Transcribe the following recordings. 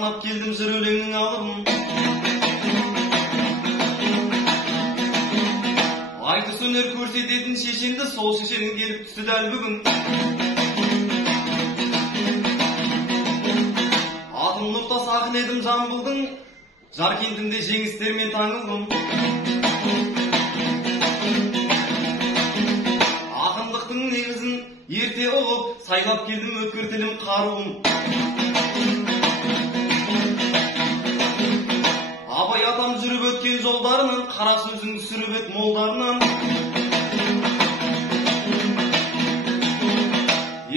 арнап келдім жыр өлеңнің алыбын. Айтыс өнер көрсететін шешенді, сол шешенің келіп түсті дәл бүгін. Атым Нұртас ақын едім Жамбылдың, Жаркентінде жеңістермен таңылдым. Ақындықтың негізін ерте ұғып, сайлап келдім өткір тілім қаруым. Абай атам жүріп өткен жолдарынан, қара сөзің сүріп өт молдарынан.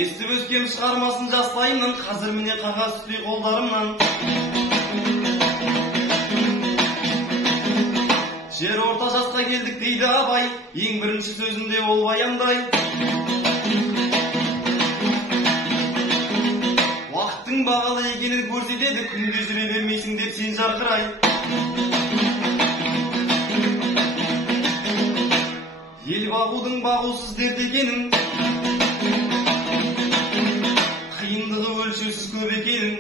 Естіп өскен шығармасын жастайымнан, қазір міне қағаз үстей қолдарымнан. Жер орта жасқа келдік дейді абай, ең бірінші сөзінде ол баяндай. Уақыттың бағалы екенін көрсетеді, күнде жүре бермейсің деп сен жарқырай. Ел бағудың бағусыз дерт екенін, қиындығы өлшеусіз көп екенін.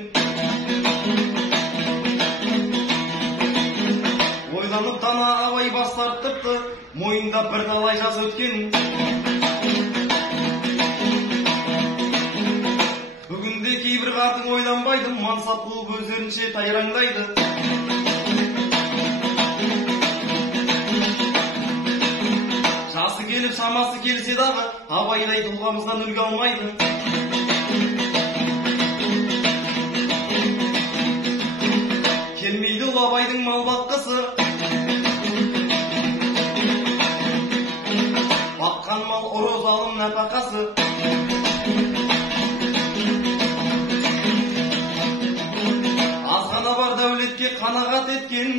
Ойланып дана абай бас тарттырды, мойында бірталай жас өткенін. Бүгінде кейбір қартың ойланбайды, мансап қуып өздерінше тайраңдайды. Жасы келіп шамасы келсе дағы, абайдай тұлғамыздан үлгі алмайды. Келмейді ұл абайдың мал баққысы, баққан мал ұры залым нәпақасы. Азғана бар дәулетке қанағат еткен,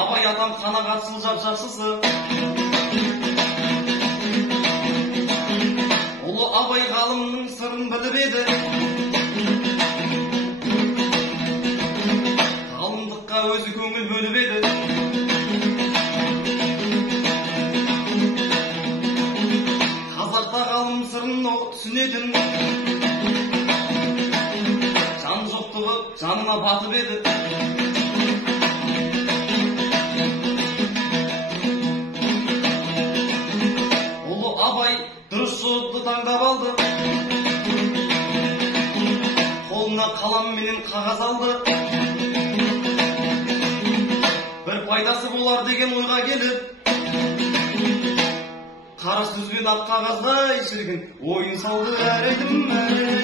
абай атам қанағатшыл жап-жақшысы. Ұлы абай ғалымның сырын біліп еді, ғалымдыққа өзі көңіл бөліп еді. Қазақта ғалым сырын түсінетін, жан жоқтығы жанына батып еді. Ұлы абай дұрыс жолды таңдап алды, қолына қалам менен қағаз алды. Бір пайдасы болар деген ойға келіп, қара сөзбен ақ қағаздай шіркін ойын салды әредім әредім.